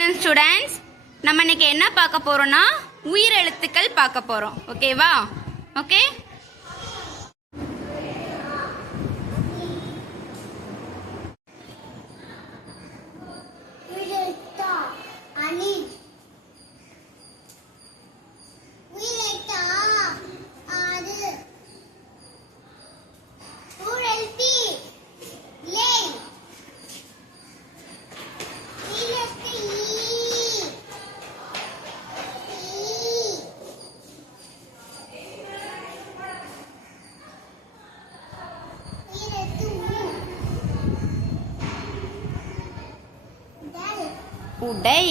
Morning students, நம்ம இன்னைக்கு என்ன பார்க்க போறோம்னா உயிரெழுத்துக்கள் பார்க்க போறோம். ஓகேவா? ஓகே, உடை.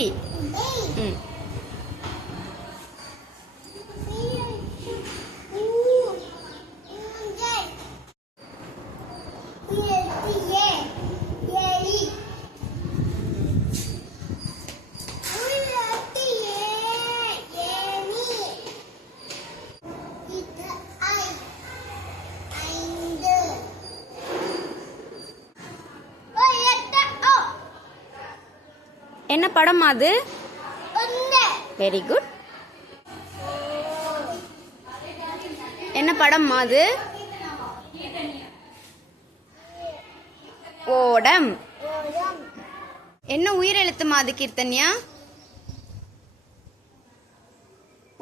என்ன படம் அது? Very good. என்ன படம் அது? ஓடம். என்ன உயிரெழுத்து மாது கீர்த்தன்யா?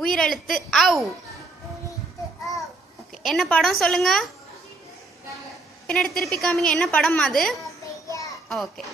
உயிரெழுத்து ஔ. ஓகே, என்ன படம் சொல்லுங்க. பின்னாடி திருப்பி காமிங்க. என்ன படம் அது? ஓகே.